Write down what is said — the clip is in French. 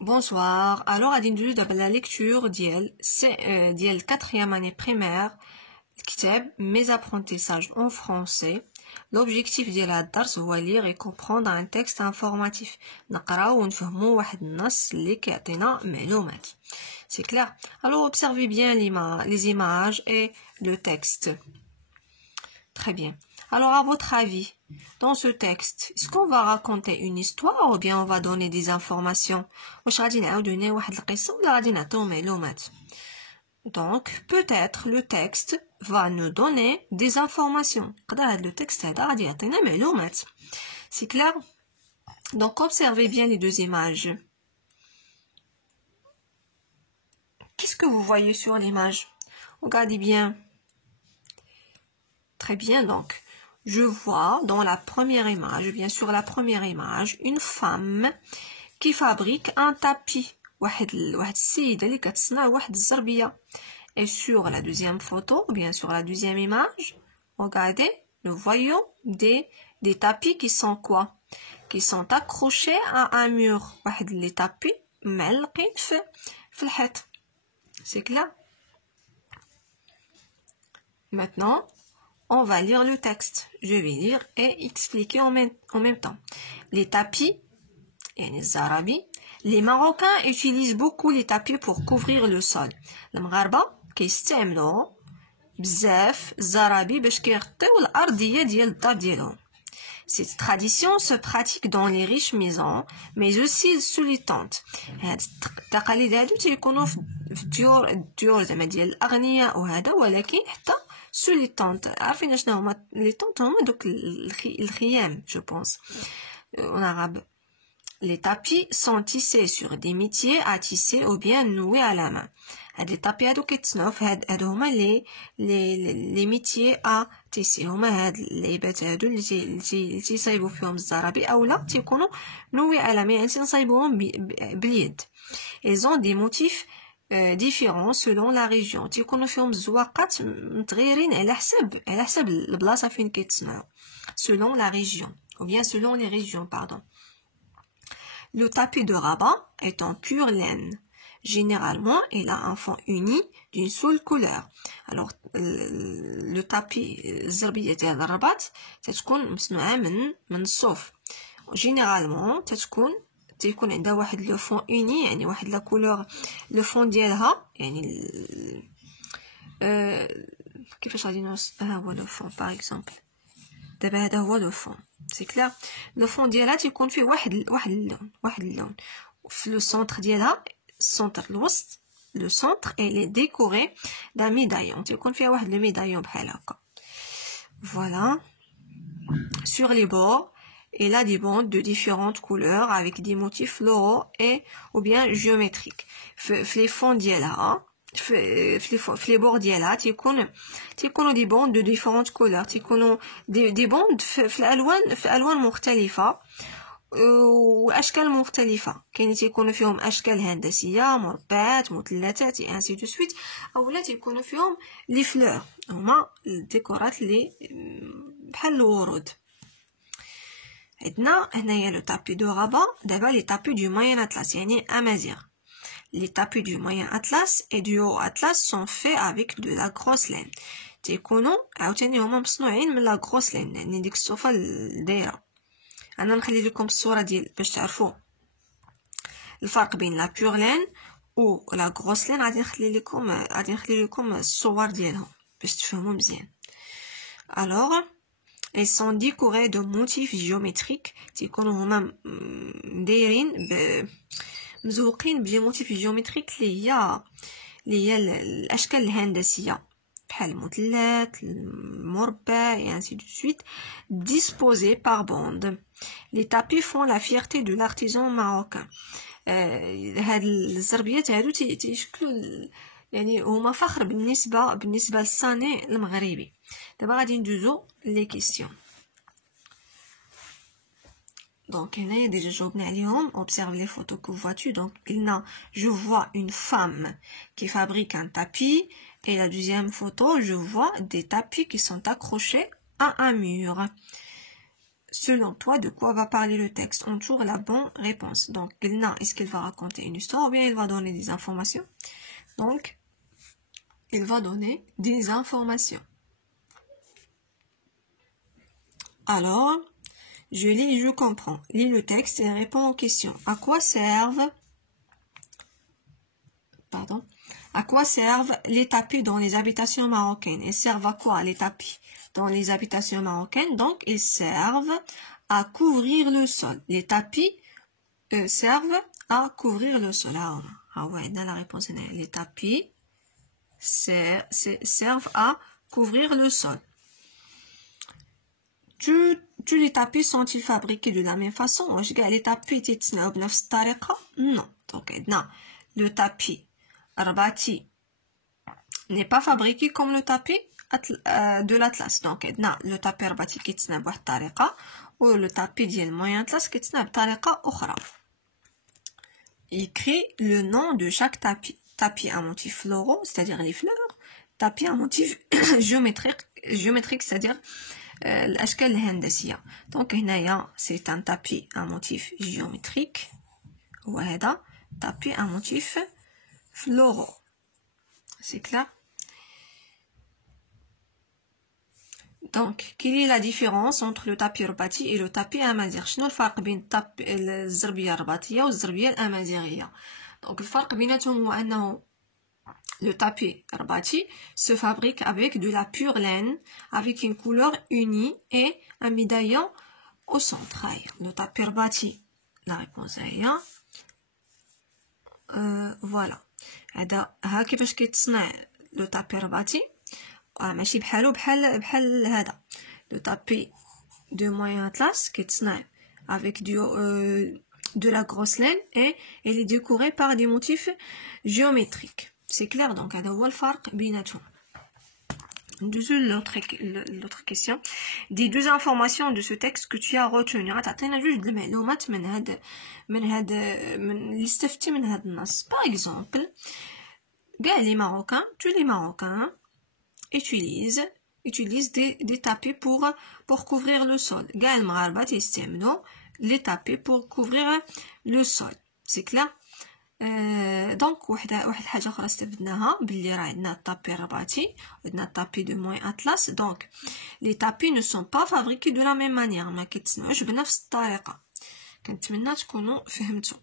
Bonsoir. Alors, à ندوزو دابا la lecture ديال 4e année primaire الكتاب Mes apprentissages en français. L'objectif ديال هاد الدرس هو lire et comprendre un texte informatif. نقراو ونفهمو واحد النص اللي كيعطينا معلومات. C'est clair? Alors, observez bien les images et le texte. Très bien. Alors, à votre avis, dans ce texte, est-ce qu'on va raconter une histoire ou bien on va donner des informations? Donc, peut-être le texte va nous donner des informations. Le texte c'est clair? Donc, observez bien les deux images. Qu'est-ce que vous voyez sur l'image? Regardez bien. Très bien, donc. Je vois dans la première image, bien sûr la première image, une femme qui fabrique un tapis. Et sur la deuxième photo, bien sûr la deuxième image, regardez, nous voyons des tapis qui sont quoi? Qui sont accrochés à un mur. Les tapis معلقين في الحيط. C'est clair? Maintenant, on va lire le texte. Je vais lire et expliquer en même temps. Les tapis, les Marocains utilisent beaucoup les tapis pour couvrir le sol. المغاربة كيستعملوا بزاف الزرابي باش كيغطيو الأرضية ديال الدار ديالهم. Cette tradition se pratique dans les riches maisons, mais aussi sous les tentes. هاد التقاليد هادو تيكونوا في الديور زعما ديال الأغنياء وهذا ولكن حتى sous les tentes. عارفين شنو هما les tentes هما دوك الخيام je pense en arabe. Les tapis sont tissés sur des métiers à tisser ou bien noués à la main. هاد التابي هادو كيتصنعوا في هادو هما لي ميتيي ا تيسي هما هاد اللعيبات هادو اللي تيصايبوا فيهم الزرابي اولا تيكونوا نوي على ما يعني تنصايبوهم باليد. Ils ont des motifs différents selon la région. تيكونوا فيهم الزواقات متغيرين على حسب البلاصه فين كيتصنعوا. Selon la région ou bien selon les régions, pardon. Le tapis de Rabat est en pure laine. Généralement, il a un fond uni d'une seule couleur. Alors, le tapis الزربية ديال الرباط تتكون مصنوعة من الصوف. Généralement, تيكون عندها واحد لو فون اوني يعني واحد لا كولور لو فون ديالها يعني كيفاش غادي نوصف ها هو لو فون باغ اكزومبل. دابا هذا هو لو فون سي كلير. لو فون ديالها تيكون فيه واحد اللون في لو سونتر ديالها السونتر الوسط لو سونتر اي ديكوري d'un médaillon تيكون فيها واحد لو médaillon بحال هكا. Voilà. Sur les bords il a des bandes de différentes couleurs avec des motifs floraux et ou bien géométriques. في les fonds ديالها في les bords ديالها تيكونوا des bandes de différentes couleurs. تيكونوا des bandes في الالوان مختلفه واشكال مختلفه. كاين تيكونوا فيهم اشكال هندسيه مربعات مثلثات ainsi de suite اولا تيكونوا فيهم لي فلور هما الديكورات اللي بحال الورود. عندنا هنايا لو تابي دو رابا. دابا لي تابي دو موين اطلس يعني امازيغ. Les tapis du moyen Atlas et du haut Atlas sont faits avec de la grosse laine. تيكونوا عاوتاني هما مصنوعين من لا grosse laine يعني ديك الصوفه الدايره. انا نخلي لكم الصوره ديال باش تعرفوا الفرق بين لا بور لين و لا grosse laine. غادي نخلي لكم الصور ديالهم باش تفهموا مزيان. Alors ils sont décorés de motifs géométriques تيكونوا هما دايرين مزوقين بلي موتيف جيومتريك اللي هي الاشكال الهندسيه بحال المثلث المربع et ainsi de suite disposés par bande. Les tapis font la fierté de l'artisan marocain. هاد الزربيات هادو تيشكلوا يعني هما فخر بالنسبه للصانع المغربي. دابا غادي ندوزو لي كيسيون. Donc, il y a déjà جاوبنا عليهم. Observe les photos que vois tu. Donc, je vois une femme qui fabrique un tapis. Et la deuxième photo, je vois des tapis qui sont accrochés à un mur. selon toi, de quoi va parler le texte? On trouve la bonne réponse. Donc, est-ce qu'il va raconter une histoire ou bien il va donner des informations? Donc, il va donner des informations. Alors, je lis, je comprends. Lis le texte et réponds aux questions. À quoi servent les tapis dans les habitations marocaines? Ils servent à quoi les tapis dans les habitations marocaines? Donc, ils servent à couvrir le sol. Les tapis servent à couvrir le sol. Ah ouais, dans la réponse, les tapis servent à couvrir le sol. Tous les tapis sont-ils fabriqués de la même façon? Les tapis non. Donc, le tapis Arbati n'est pas fabriqué comme le tapis de l'Atlas. Donc, le tapis Arbati qui est ou le tapis de moyen Atlas qui est écrit le nom de chaque tapis. Tapis à motifs floraux, c'est-à-dire les fleurs. Tapis à motifs géométriques, c'est-à-dire الأشكال الهندسية. Donc هنايا c'est un tapis à motif géométrique وهذا tapis à motif floraux. C'est clair? Donc, quelle est la différence entre le tapis Arbati et le tapis amazigh? شنو الفرق بين الزربية الرباطية والزربية الأمازيغية؟ Donc, الفرق بيناتهم هو أنه le tapis Arbati se fabrique avec de la pure laine, avec une couleur unie et un médaillon au centre. Le tapis Arbati, la réponse est voilà. ها كيفاش كيتصنع le tapis Arbati. ماشي بحالو بحال هذا. Le tapis de moyen Atlas كيتصنع avec de la grosse laine et il est décoré par des motifs géométriques. C'est clair, donc هذا هو الفرق بيناتهم. L'autre question. Des deux informations de ce texte que tu as retenu. تعطينا جوج د المعلومات من هاد اللي استفدتي من هاد النص. Par exemple, tous les Marocains utilisent des tapis pour couvrir le sol. كاع المغاربة يستعملوا les tapis pour couvrir le sol. C'est clair? دونك واحد الحاجه اخرى استفدناها باللي راه عندنا الطابي الرباطي وعندنا الطابي دو موين اطلس. دونك لي طابي نو سون با فابريكي دو لا ميم مانيير، ما كيتصنعوش بنفس الطريقه. كنتمنى تكونوا فهمتوا.